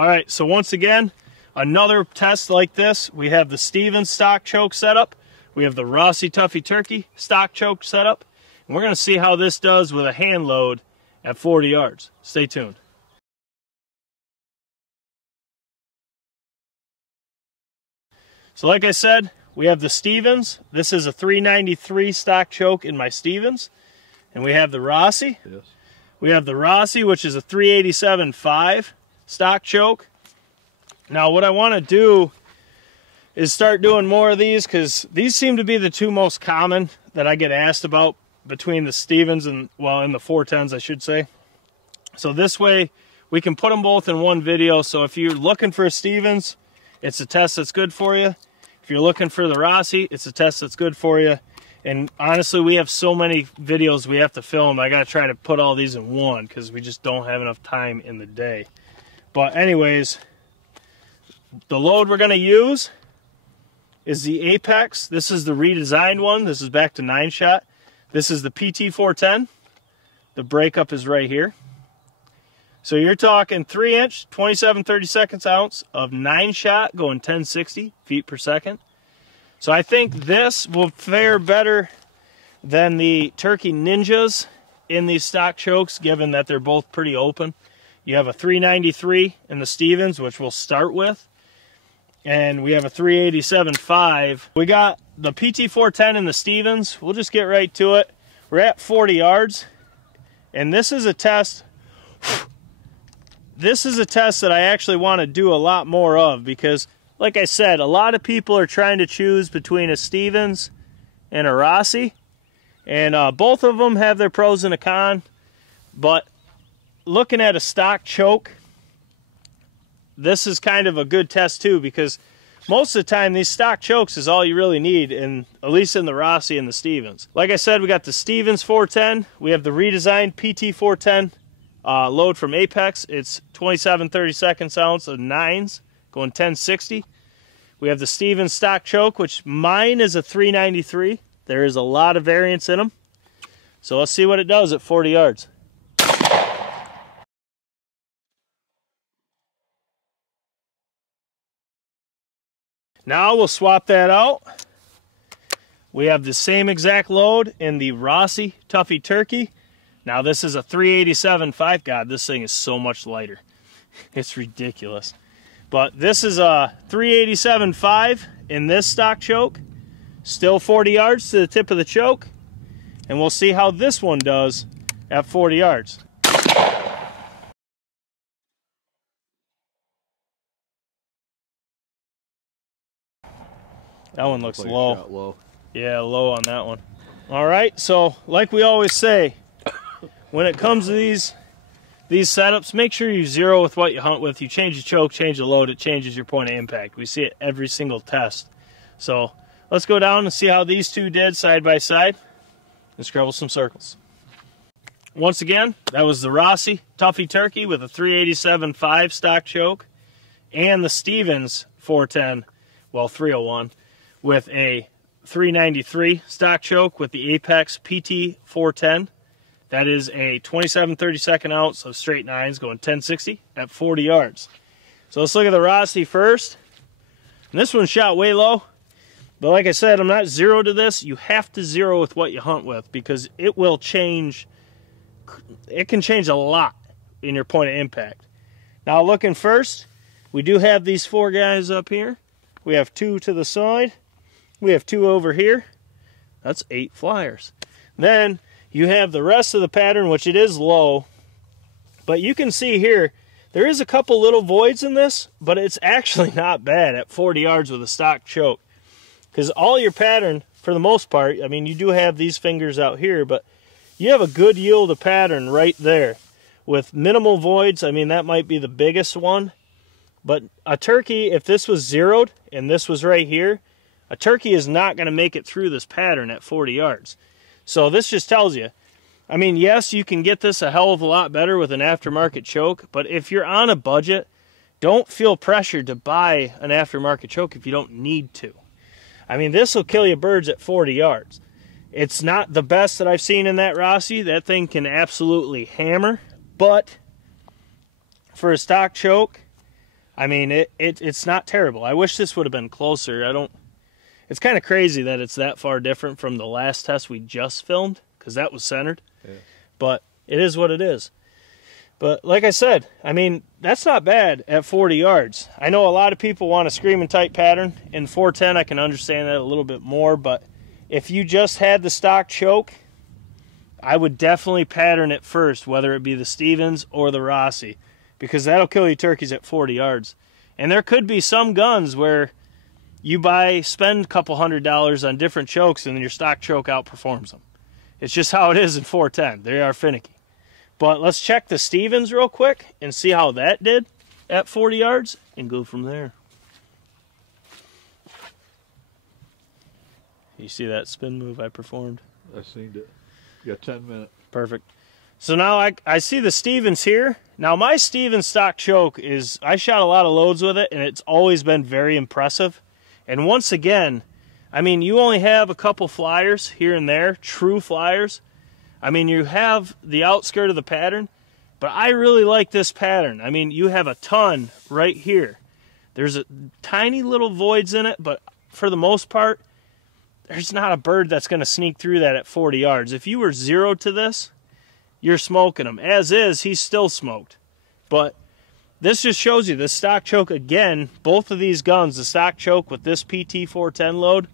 All right, so once again, another test like this. We have the Stevens stock choke setup. We have the Rossi Tuffy Turkey stock choke setup. And we're going to see how this does with a hand load at 40 yards. Stay tuned. So like I said, we have the Stevens. This is a 393 stock choke in my Stevens. And we have the Rossi. Yes. We have the Rossi, which is a 387.5 stock choke. Now what I want to do is start doing more of these, because these seem to be the two most common that I get asked about between the Stevens and, well, in the 410s I should say. So this way we can put them both in one video. So if you're looking for a Stevens, it's a test that's good for you. If you're looking for the Rossi, it's a test that's good for you. And honestly, we have so many videos we have to film. I got to try to put all these in one because we just don't have enough time in the day. But anyways, the load we're going to use is the Apex. This is the redesigned one. This is back to 9-shot. This is the PT410. The breakup is right here. So you're talking 3-inch, 27/32 ounce of 9-shot going 1060 feet per second. So I think this will fare better than the Turkey Ninjas in these stock chokes, given that they're both pretty open. You have a 393 in the Stevens, which we'll start with. And we have a 387.5. We got the PT410 in the Stevens. We'll just get right to it. We're at 40 yards. And this is a test. This is a test that I actually want to do a lot more of, because like I said, a lot of people are trying to choose between a Stevens and a Rossi. And both of them have their pros and a con. But looking at a stock choke, this is kind of a good test too, because most of the time these stock chokes is all you really need, in at least in the Rossi and the Stevens. Like I said, we got the Stevens 410. We have the redesigned PT410 load from Apex. It's 27/32 ounce of 9s going 1060. We have the Stevens stock choke, which mine is a 393. There is a lot of variance in them. So let's see what it does at 40 yards. Now we'll swap that out. We have the same exact load in the Rossi Tuffy Turkey. Now this is a 387.5. God, this thing is so much lighter. It's ridiculous. But this is a 387.5 in this stock choke. Still 40 yards to the tip of the choke. And we'll see how this one does at 40 yards. That one looks low. Yeah, low on that one. All right, so like we always say, when it comes to these setups, make sure you zero with what you hunt with. You change the choke, change the load, it changes your point of impact. We see it every single test. So let's go down and see how these two did side by side and scrabble some circles. Once again, that was the Rossi Tuffy Turkey with a 387.5 stock choke, and the Stevens 410, well 301, with a 393 stock choke with the Apex PT 410. That is a 27/32 ounce of straight 9s going 1060 at 40 yards. So let's look at the Rossi first. And this one shot way low. But like I said, I'm not zero to this. You have to zero with what you hunt with, because it will change. It can change a lot in your point of impact. Now looking first, we do have these 4 guys up here. We have 2 to the side. We have 2 over here. That's 8 flyers. Then you have the rest of the pattern, which it is low. But you can see here, there is a couple little voids in this, but it's actually not bad at 40 yards with a stock choke. Because all your pattern, for the most part, I mean, you do have these fingers out here, but you have a good yield of pattern right there. With minimal voids, I mean, that might be the biggest one. But a turkey, if this was zeroed and this was right here, a turkey is not going to make it through this pattern at 40 yards. So this just tells you, I mean, yes, you can get this a hell of a lot better with an aftermarket choke, but if you're on a budget, don't feel pressured to buy an aftermarket choke if you don't need to. I mean, this will kill you birds at 40 yards. It's not the best that I've seen in that Rossi. That thing can absolutely hammer, but for a stock choke, I mean, it's not terrible. I wish this would have been closer. It's kind of crazy that it's that far different from the last test we just filmed, because that was centered. Yeah. But it is what it is. But like I said, I mean, that's not bad at 40 yards. I know a lot of people want a screaming tight pattern. In 410, I can understand that a little bit more. But if you just had the stock choke, I would definitely pattern it first, whether it be the Stevens or the Rossi, because that'll kill you turkeys at 40 yards. And there could be some guns where you spend a couple $100 on different chokes and your stock choke outperforms them. It's just how it is in 410. They are finicky. But let's check the Stevens real quick and see how that did at 40 yards and go from there. You see that spin move I performed? I seen it. You got 10 minutes. Perfect. So now I see the Stevens here. Now my Stevens stock choke I shot a lot of loads with it, and it's always been very impressive. And once again, I mean, you only have a couple flyers here and there, true flyers. I mean, you have the outskirt of the pattern, but I really like this pattern. I mean, you have a ton right here. There's a tiny little voids in it, but for the most part, there's not a bird that's going to sneak through that at 40 yards. If you were zero to this, you're smoking him. As is, he's still smoked. But this just shows you the stock choke again. Both of these guns, the stock choke with this PT 410 load,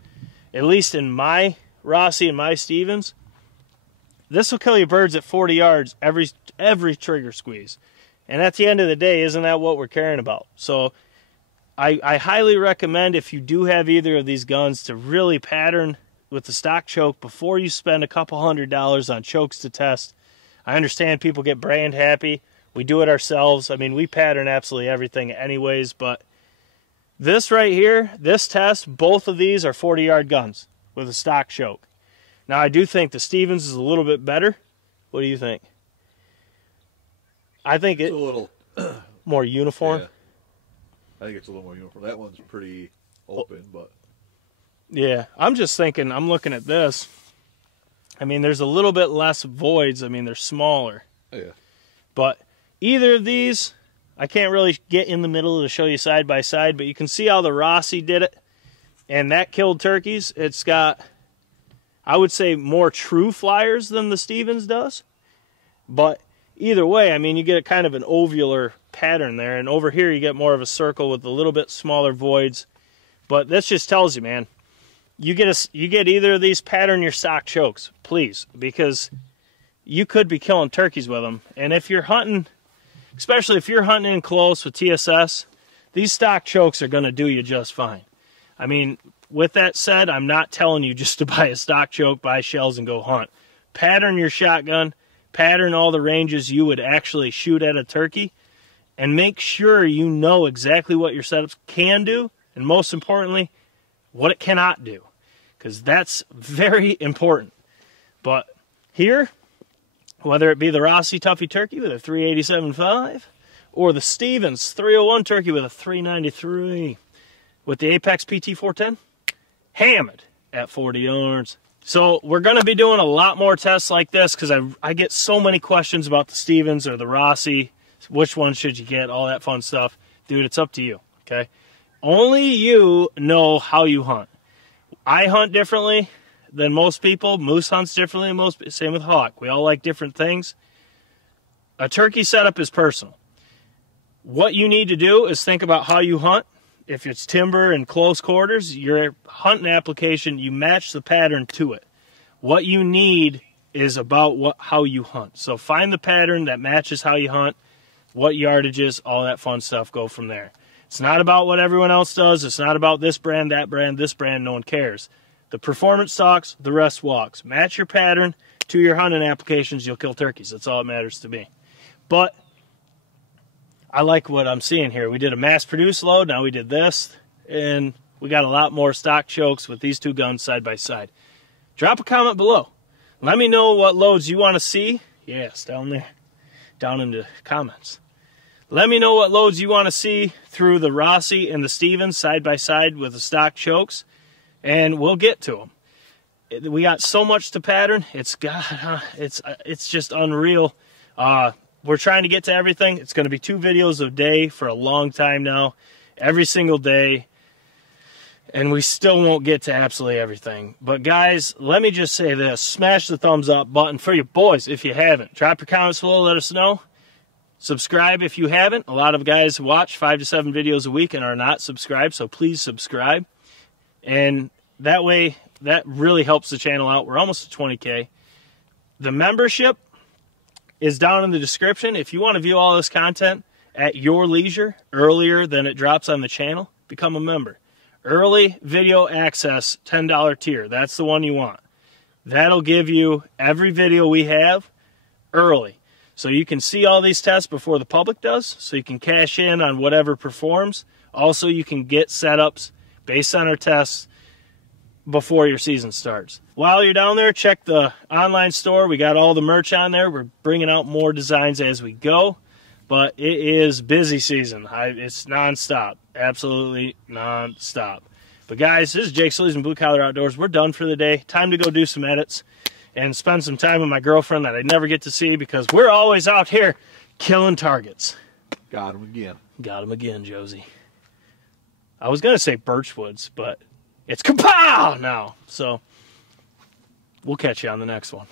at least in my Rossi and my Stevens, this will kill you birds at 40 yards every trigger squeeze. And at the end of the day, isn't that what we're caring about? So I highly recommend, if you do have either of these guns, to really pattern with the stock choke before you spend a couple $100 on chokes to test. I understand people get brand happy. We do it ourselves. I mean, we pattern absolutely everything anyways, but this right here, this test, both of these are 40-yard guns with a stock choke. Now, I do think the Stevens is a little bit better. What do you think? I think it's a little more uniform. Yeah. I think it's a little more uniform. That one's pretty open, but... Yeah, I'm just thinking, I'm looking at this. I mean, there's a little bit less voids. I mean, they're smaller. Yeah. But either of these, I can't really get in the middle to show you side by side, but you can see how the Rossi did it, and that killed turkeys. It's got, I would say, more true flyers than the Stevens does. But either way, I mean, you get a kind of an ovular pattern there, and over here you get more of a circle with a little bit smaller voids. But this just tells you, man, you get either of these, pattern your stock chokes, please, because you could be killing turkeys with them. And if you're hunting, especially if you're hunting in close with TSS, these stock chokes are going to do you just fine. I mean, with that said, I'm not telling you just to buy a stock choke, buy shells, and go hunt. Pattern your shotgun, pattern all the ranges you would actually shoot at a turkey, and make sure you know exactly what your setups can do, and most importantly, what it cannot do, because that's very important. But here, whether it be the Rossi Tuffy turkey with a 387.5 or the Stevens 301 turkey with a 393 with the Apex PT 410, hammered at 40 yards. So we're going to be doing a lot more tests like this, because I get so many questions about the Stevens or the Rossi. Which one should you get? All that fun stuff. Dude, it's up to you, okay? Only you know how you hunt. I hunt differently than most people. Moose hunts differently than most. Same with hawk. We all like different things. A turkey setup is personal. What you need to do is think about how you hunt. If it's timber and close quarters, your hunting application, you match the pattern to it. What you need is about how you hunt. So find the pattern that matches how you hunt, what yardages, all that fun stuff. Go from there. It's not about what everyone else does. It's not about this brand, that brand, this brand. No one cares. The performance talks, the rest walks. Match your pattern to your hunting applications. You'll kill turkeys. That's all that matters to me. But I like what I'm seeing here. We did a mass-produced load. Now we did this. And we got a lot more stock chokes with these two guns side by side. Drop a comment below. Let me know what loads you want to see. Yes, down there. Down in the comments. Let me know what loads you want to see through the Rossi and the Stevens side by side with the stock chokes, and we'll get to them. We got so much to pattern. It's just unreal. The we're trying to get to everything. It's going to be 2 videos a day for a long time now, every single day. And we still won't get to absolutely everything. But guys, let me just say this. Smash the thumbs up button for you boys if you haven't. Drop your comments below, let us know. Subscribe if you haven't. A lot of guys watch 5 to 7 videos a week and are not subscribed, so please subscribe. And that way, that really helps the channel out. We're almost at 20K. The membership is down in the description. If you want to view all this content at your leisure, earlier than it drops on the channel, become a member. Early video access, $10 tier. That's the one you want. That'll give you every video we have early. So you can see all these tests before the public does, so you can cash in on whatever performs. Also, you can get setups based on our tests before your season starts. While you're down there, check the online store. We got all the merch on there. We're bringing out more designs as we go, but it is busy season. It's nonstop, absolutely nonstop. But guys, this is Jake Solution Blue Collar Outdoors. We're done for the day. Time to go do some edits and spend some time with my girlfriend that I never get to see because we're always out here killing targets. Got him again. Got him again, Josie. I was going to say Birchwoods, but it's kapow now. So we'll catch you on the next one.